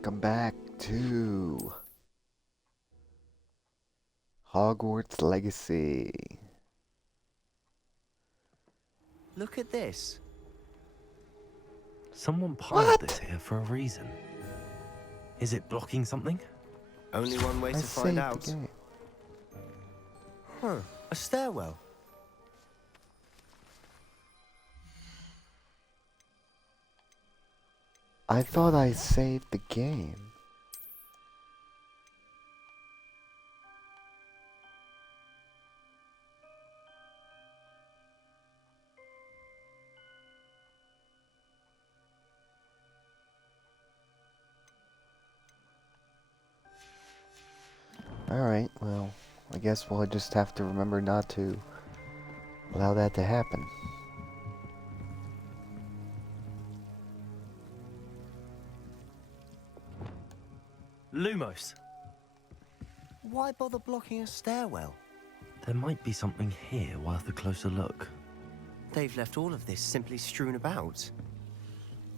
welcome back to Hogwarts Legacy. Look at this. Someone piled What? this here for a reason. Is it blocking something? Only one way I to find saved out. the game. Huh, a stairwell. I thought I saved the game. Alright, well, I guess we'll just have to remember not to allow that to happen. Lumos! Why bother blocking a stairwell? There might be something here worth a closer look. They've left all of this simply strewn about.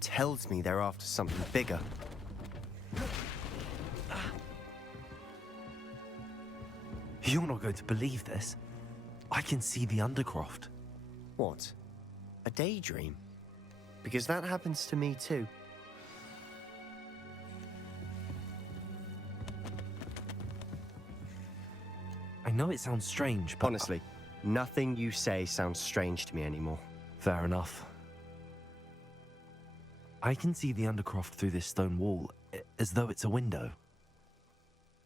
Tells me they're after something bigger. You're not going to believe this. I can see the Undercroft. What? A daydream? Because that happens to me too. I know it sounds strange, but... Honestly, nothing you say sounds strange to me anymore. Fair enough. I can see the Undercroft through this stone wall, as though it's a window.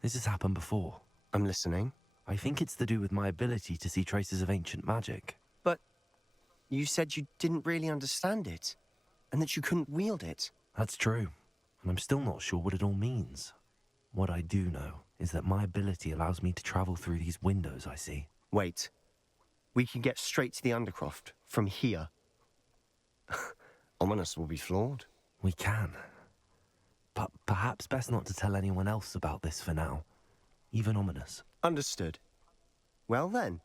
This has happened before. I'm listening. I think it's to do with my ability to see traces of ancient magic. But you said you didn't really understand it, and that you couldn't wield it. That's true, and I'm still not sure what it all means. What I do know is that my ability allows me to travel through these windows I see. Wait. We can get straight to the Undercroft from here. Ominous will be floored. We can. But perhaps best not to tell anyone else about this for now. Even Ominous. Understood. Well then,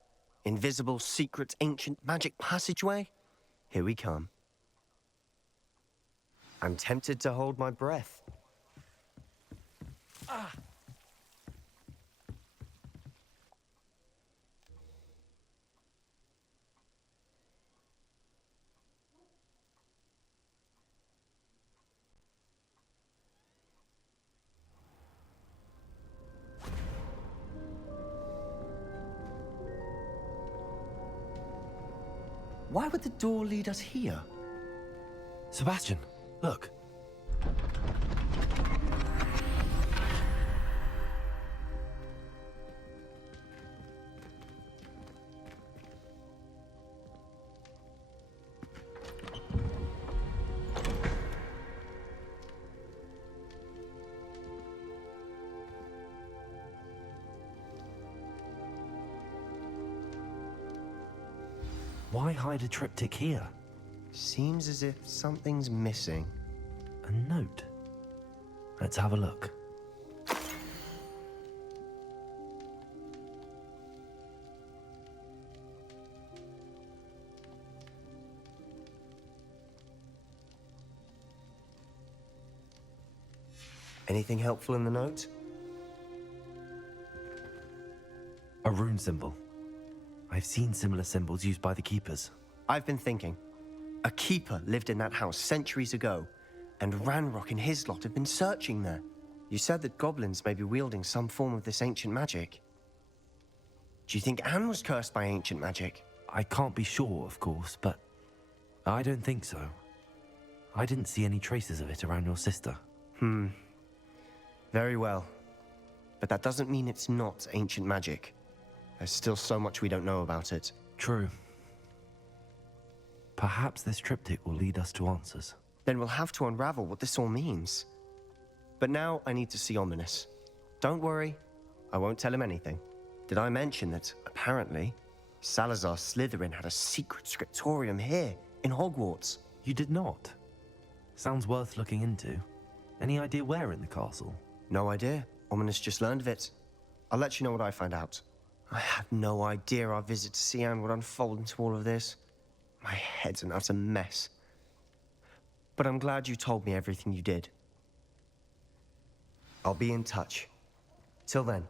invisible, secret, ancient magic passageway? Here we come. I'm tempted to hold my breath. Why would the door lead us here? Sebastian, look. Why hide a triptych here? Seems as if something's missing. A note. Let's have a look. Anything helpful in the note? A rune symbol. I've seen similar symbols used by the keepers. I've been thinking. A keeper lived in that house centuries ago, and Ranrock and his lot have been searching there. You said that goblins may be wielding some form of this ancient magic. Do you think Anne was cursed by ancient magic? I can't be sure, of course, but I don't think so. I didn't see any traces of it around your sister. Very well. But that doesn't mean it's not ancient magic. There's still so much we don't know about it. True. Perhaps this triptych will lead us to answers. Then we'll have to unravel what this all means. But now I need to see Ominous. Don't worry, I won't tell him anything. Did I mention that, apparently, Salazar Slytherin had a secret scriptorium here, in Hogwarts? You did not? Sounds worth looking into. Any idea where in the castle? No idea. Ominous just learned of it. I'll let you know what I find out. I had no idea our visit to Sian would unfold into all of this. My head's an utter mess. But I'm glad you told me everything you did. I'll be in touch. Till then.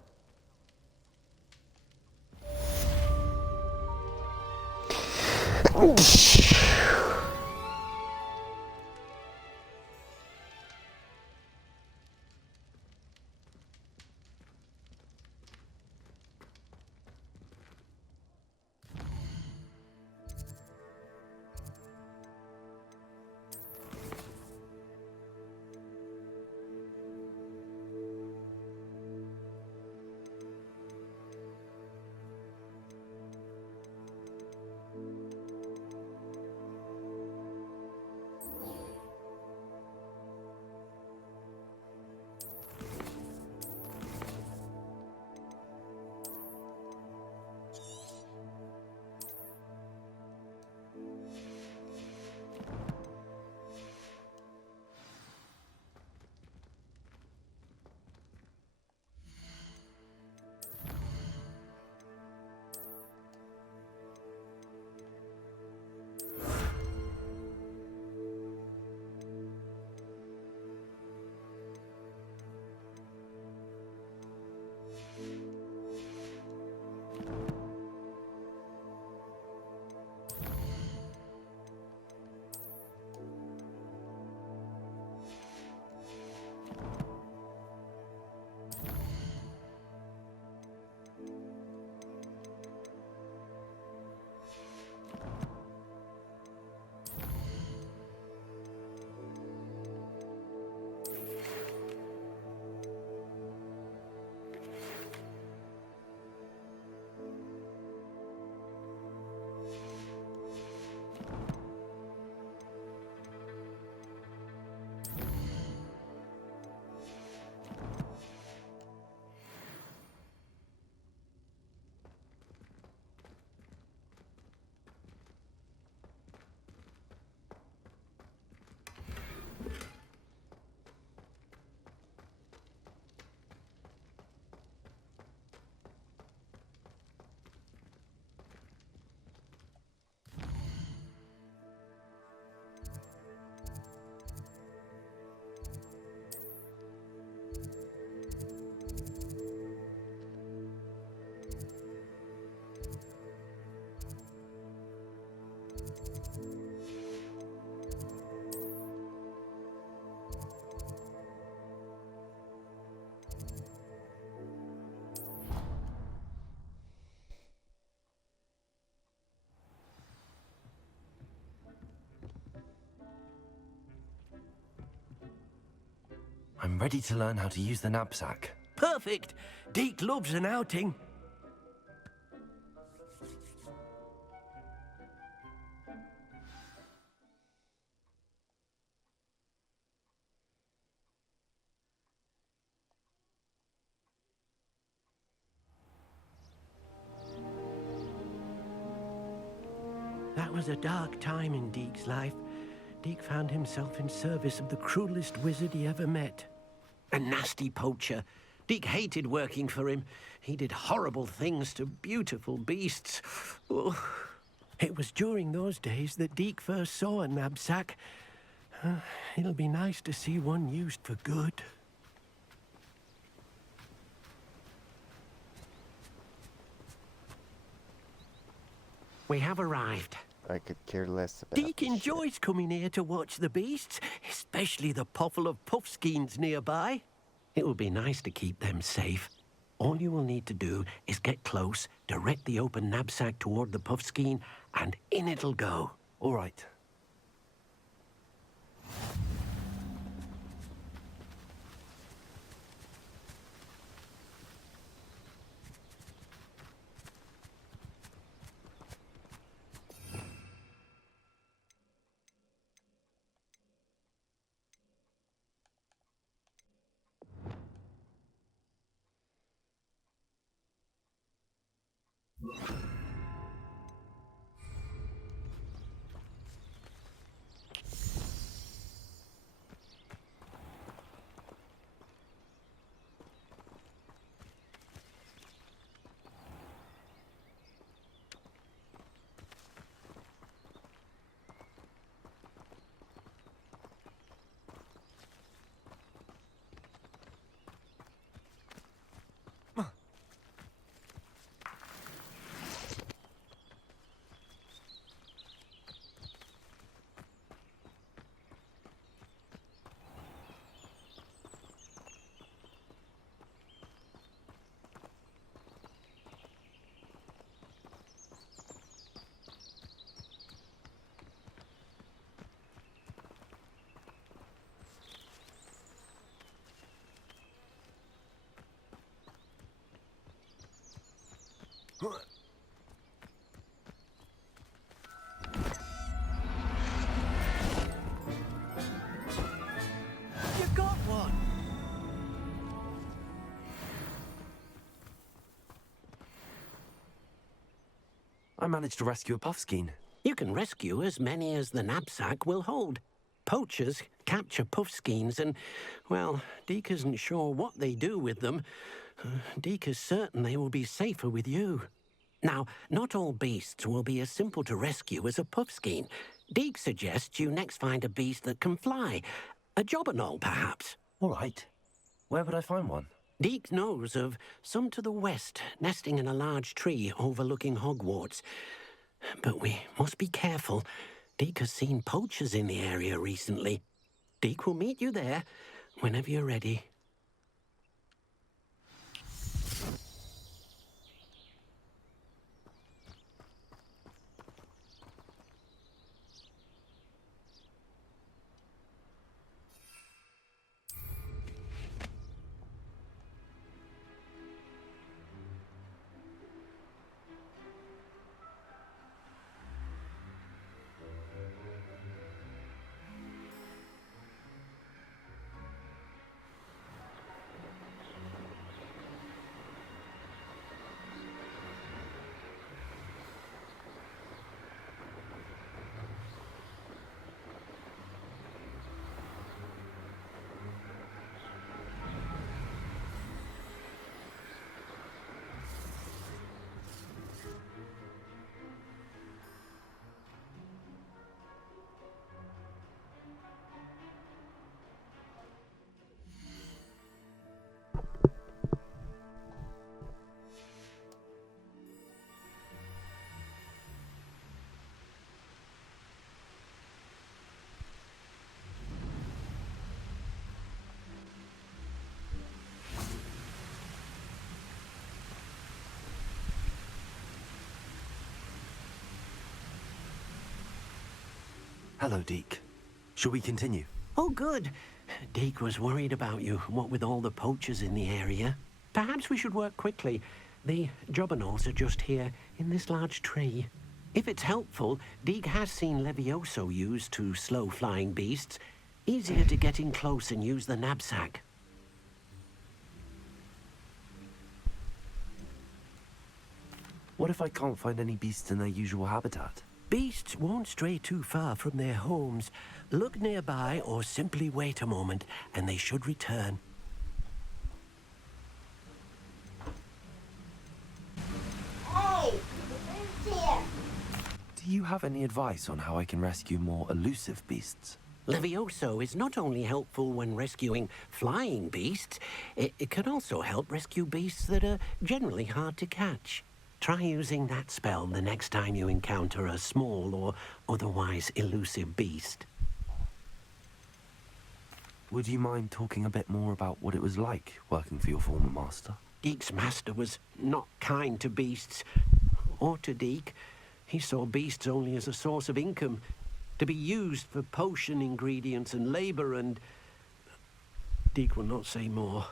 I'm ready to learn how to use the knapsack. Perfect. Deke loves an outing. That was a dark time in Deke's life. Deke found himself in service of the cruelest wizard he ever met. A nasty poacher. Deke hated working for him. He did horrible things to beautiful beasts. Oh. It was during those days that Deke first saw a knapsack. It'll be nice to see one used for good. We have arrived. I could care less about Deke this shit. enjoys coming here to watch the beasts, especially the puffle of puffskeins nearby. It will be nice to keep them safe. All you will need to do is get close, direct the open knapsack toward the puffskein, and in it'll go. All right. You got one! I managed to rescue a puffskein. You can rescue as many as the knapsack will hold. Poachers capture puffskeins and, well, Deke isn't sure what they do with them. Deke is certain they will be safer with you. Now, not all beasts will be as simple to rescue as a puffskein. Deke suggests you next find a beast that can fly. A jobberknoll, perhaps. All right. Where would I find one? Deke knows of some to the west, nesting in a large tree overlooking Hogwarts. But we must be careful. Deke has seen poachers in the area recently. Deke will meet you there whenever you're ready. Hello, Deke. Shall we continue? Oh, good. Deke was worried about you, what with all the poachers in the area. Perhaps we should work quickly. The jobberknolls are just here, in this large tree. If it's helpful, Deke has seen Levioso used to slow flying beasts. Easier to get in close and use the knapsack. What if I can't find any beasts in their usual habitat? Beasts won't stray too far from their homes. Look nearby or simply wait a moment, and they should return. Hey, who's here? Do you have any advice on how I can rescue more elusive beasts? Levioso is not only helpful when rescuing flying beasts, it can also help rescue beasts that are generally hard to catch. Try using that spell the next time you encounter a small or otherwise elusive beast. Would you mind talking a bit more about what it was like working for your former master? Deke's master was not kind to beasts, or to Deke. He saw beasts only as a source of income, to be used for potion ingredients and labor, and Deke will not say more.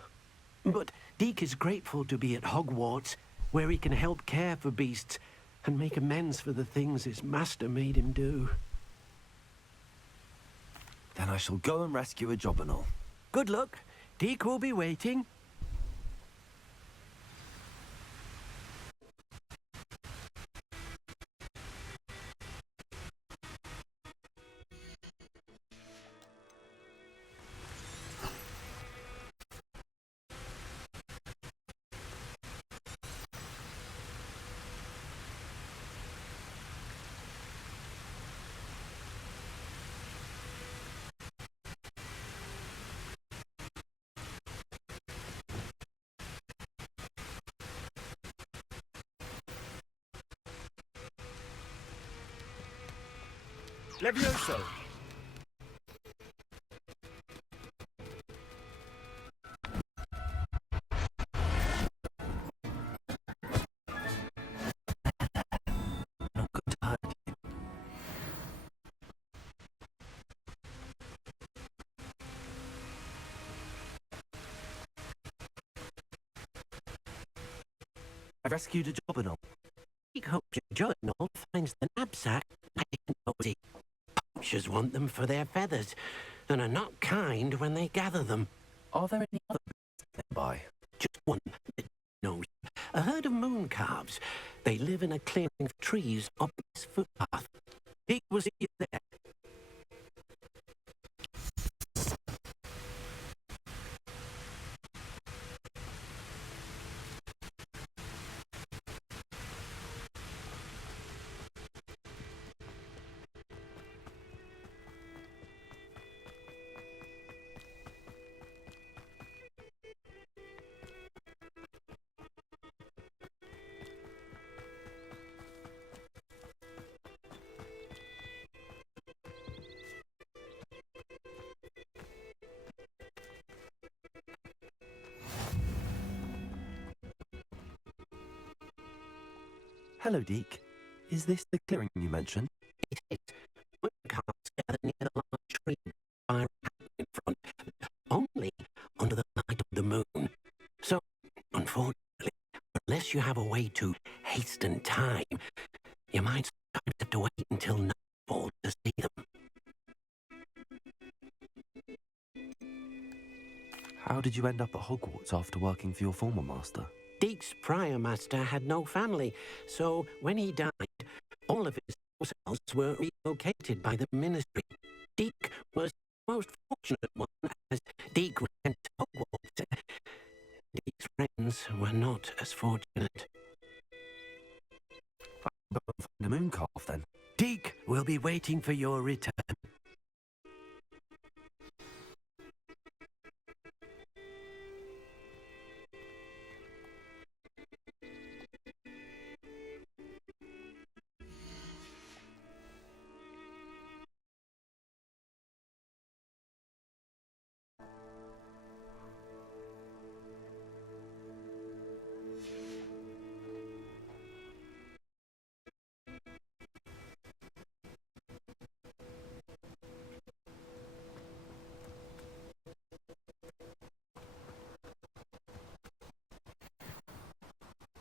But Deke is grateful to be at Hogwarts, where he can help care for beasts and make amends for the things his master made him do. Then I shall go and rescue a jobberknoll. Good luck. Deke will be waiting. Levioso! Not good to hurt you. I've rescued a job and all. Deek hopes your journal finds the knapsack nice and cozy. Poachers want them for their feathers, and are not kind when they gather them. Are there any other beasts nearby? Just one that knows. A herd of moon calves. They live in a clearing of trees up this footpath. Deek will see you there. Hello, Deke. Is this the clearing you mentioned? It is. Moon calves gather near the large tree with a fire in front, only under the light of the moon. So, unfortunately, unless you have a way to hasten time, you might sometimes have to wait until nightfall to see them. How did you end up at Hogwarts after working for your former master? Deke's prior master had no family, so when he died, all of his cells were relocated by the ministry. Deke was the most fortunate one, as Deke went to Hogwarts. Deke's friends were not as fortunate. Go and find a moon calf then. Deke will be waiting for your return.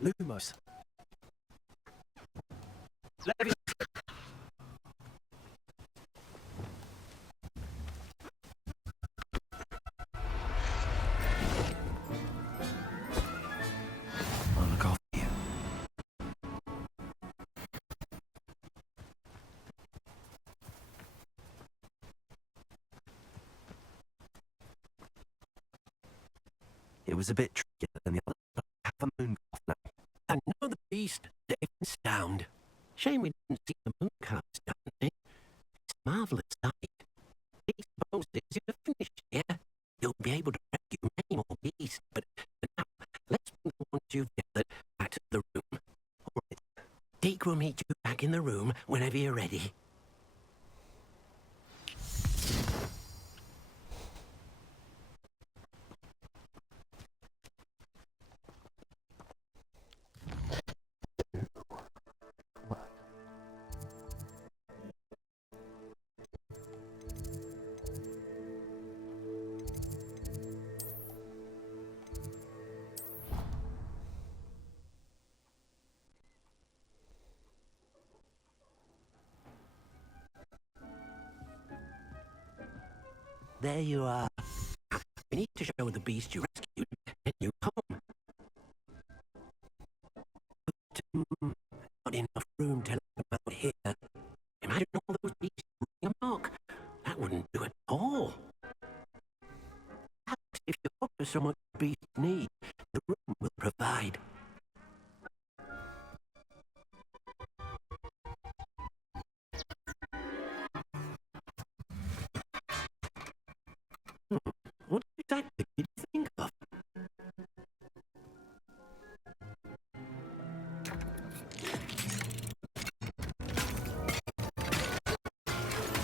Lumos. I'll look after you. It was a bit trickier than the other, but I have a moon calf now. And know the beast safe and sound. Shame we didn't see the moon calves, don't we? It's a marvellous sight. He supposes if you're finished here, you'll be able to rescue many more beasts. But for now, let's bring the ones you've gathered back to the room. All right. Deke will meet you back in the room whenever you're ready. There you are. We need to show the beast you rescued a new home. But, not enough room to let them out here. Imagine all those beasts moving amok. That wouldn't do at all. Perhaps if you offer so much beast need, the room will provide. What exactly did you think of?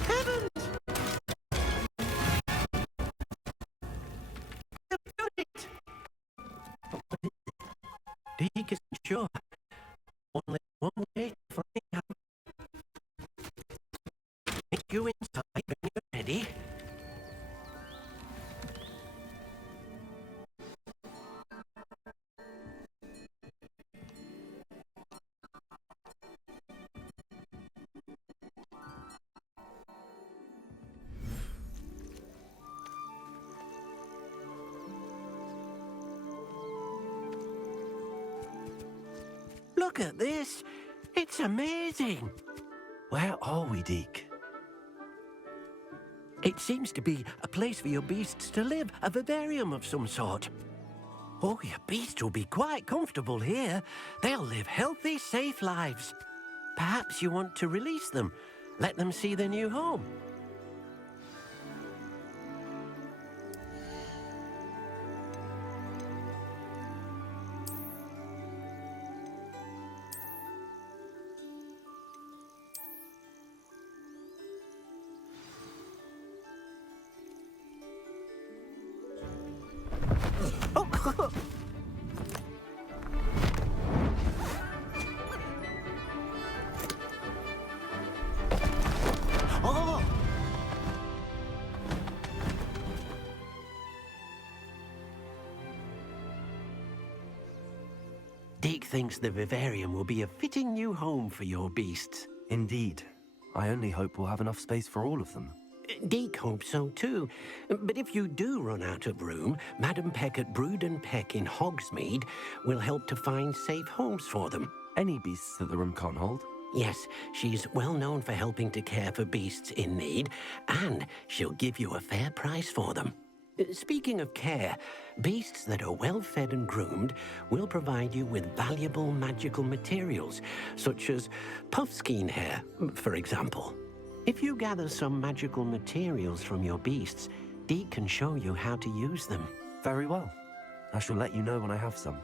Heavens! You've done it! Deke isn't sure. Only one way to find out. Take you inside when you're ready. Look at this. It's amazing. Where are we, Deke? It seems to be a place for your beasts to live, a vivarium of some sort. Oh, your beasts will be quite comfortable here. They'll live healthy, safe lives. Perhaps you want to release them, let them see their new home. Oh! Deke thinks the vivarium will be a fitting new home for your beasts. Indeed. I only hope we'll have enough space for all of them. Deke hopes so too. But if you do run out of room, Madam Peck at Brood and Peck in Hogsmeade will help to find safe homes for them. Any beasts that the room can't hold? Yes, she's well known for helping to care for beasts in need, and she'll give you a fair price for them. Speaking of care, beasts that are well fed and groomed will provide you with valuable magical materials, such as puffskein hair, for example. If you gather some magical materials from your beasts, Deke can show you how to use them. Very well. I shall let you know when I have some.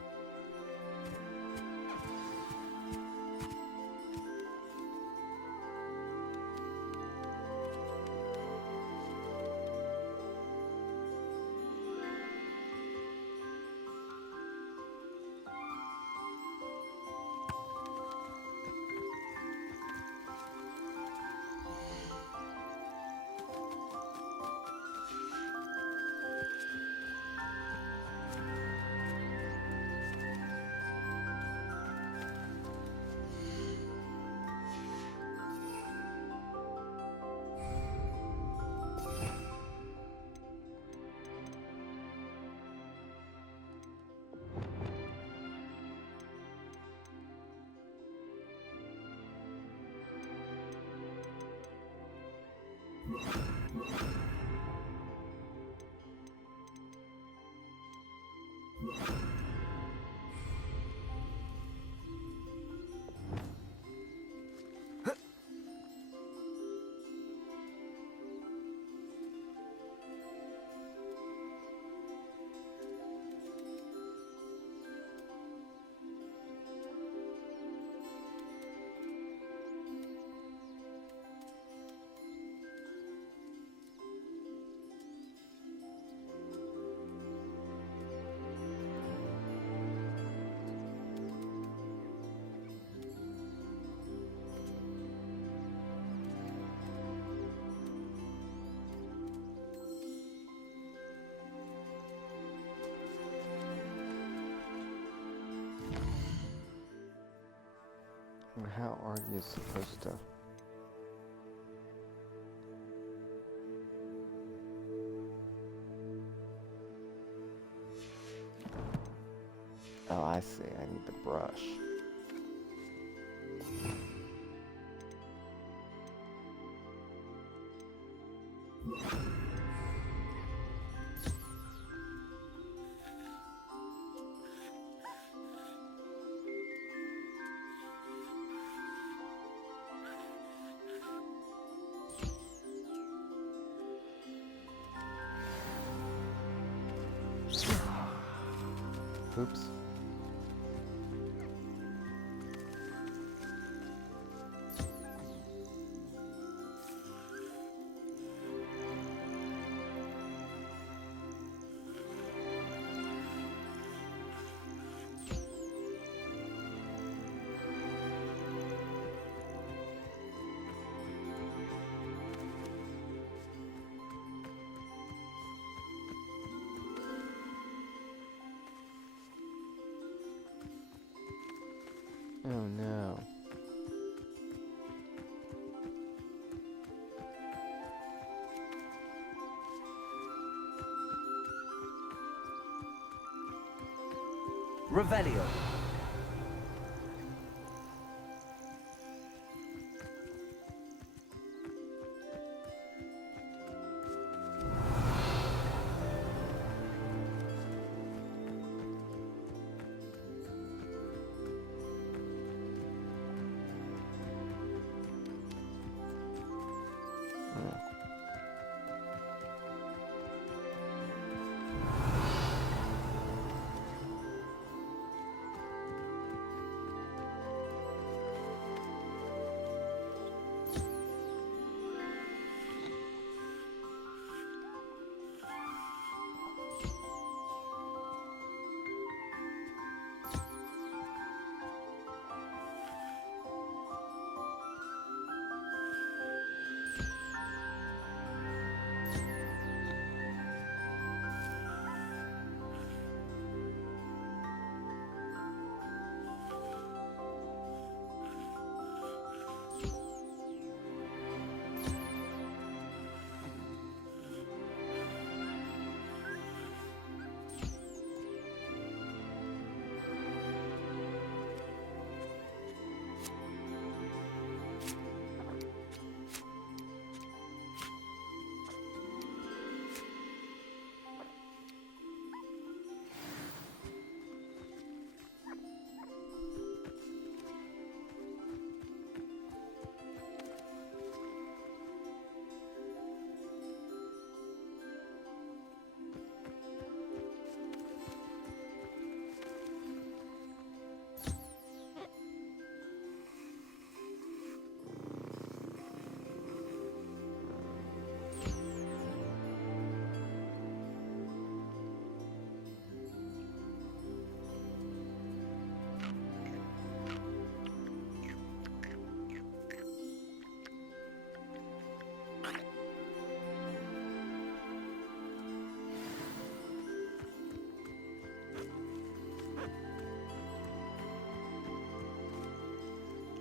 How are you supposed to? Oh, I see. I need the brush. Oops. Oh no. Revelio.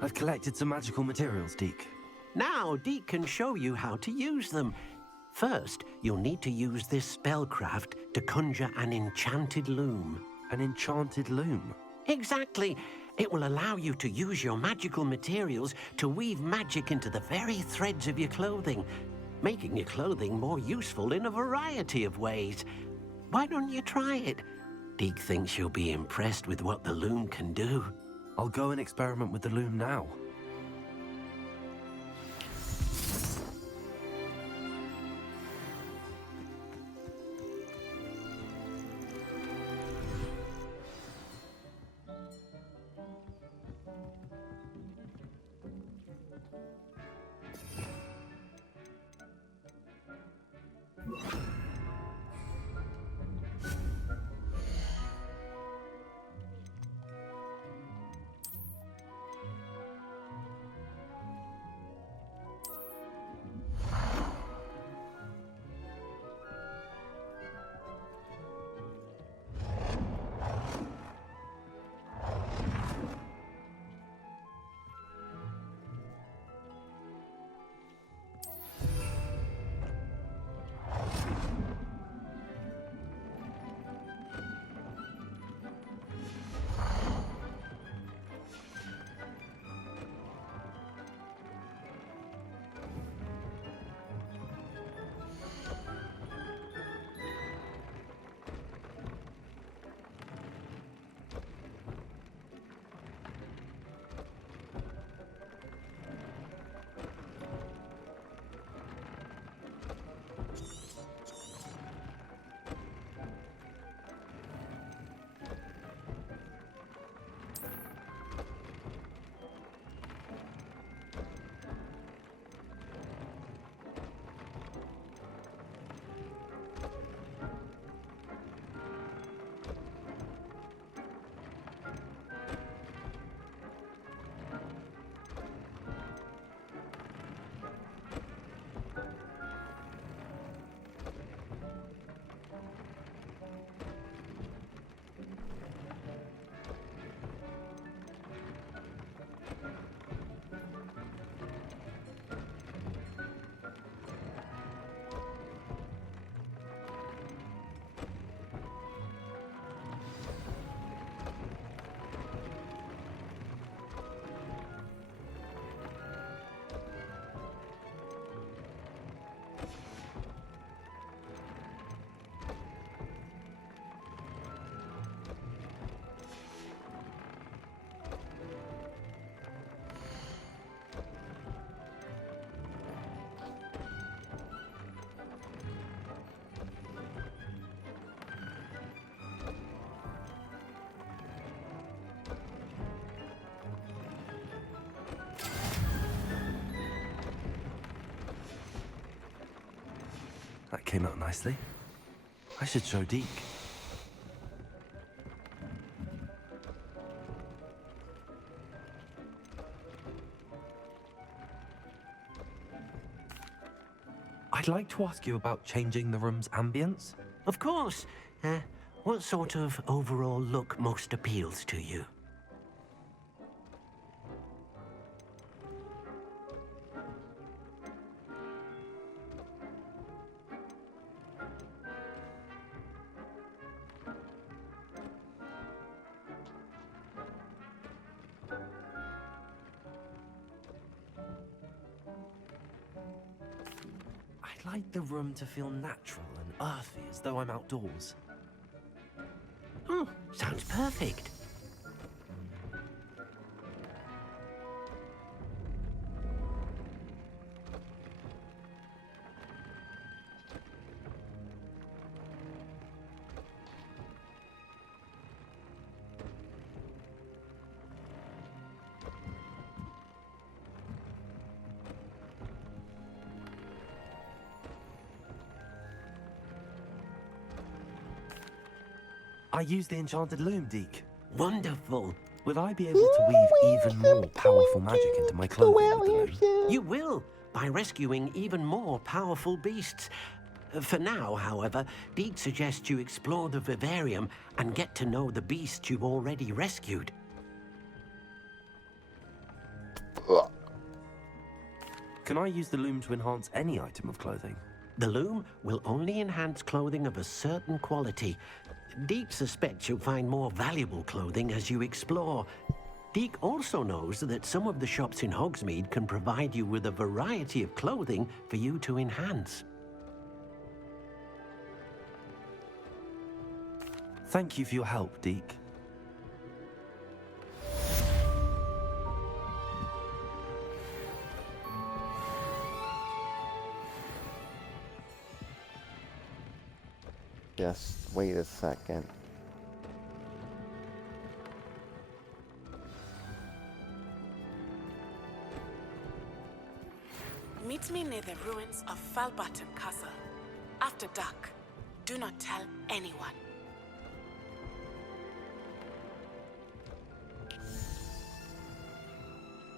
I've collected some magical materials, Deke. Now, Deke can show you how to use them. First, you'll need to use this spellcraft to conjure an enchanted loom. An enchanted loom. Exactly. It will allow you to use your magical materials to weave magic into the very threads of your clothing, making your clothing more useful in a variety of ways. Why don't you try it? Deke thinks you'll be impressed with what the loom can do. I'll go and experiment with the loom now. That came out nicely. I should show Deke. I'd like to ask you about changing the room's ambience. Of course. What sort of overall look most appeals to you? I'd like the room to feel natural and earthy, as though I'm outdoors. Oh, sounds perfect. I use the enchanted loom, Deke. Wonderful. Will I be able to weave even more powerful magic into my clothing with the loom? You will, by rescuing even more powerful beasts. For now, however, Deke suggests you explore the vivarium and get to know the beasts you've already rescued. Ugh. Can I use the loom to enhance any item of clothing? The loom will only enhance clothing of a certain quality. Deke suspects you'll find more valuable clothing as you explore. Deke also knows that some of the shops in Hogsmeade can provide you with a variety of clothing for you to enhance. Thank you for your help, Deke. Just wait a second. Meet me near the ruins of Falbaton Castle. After dark. Do not tell anyone.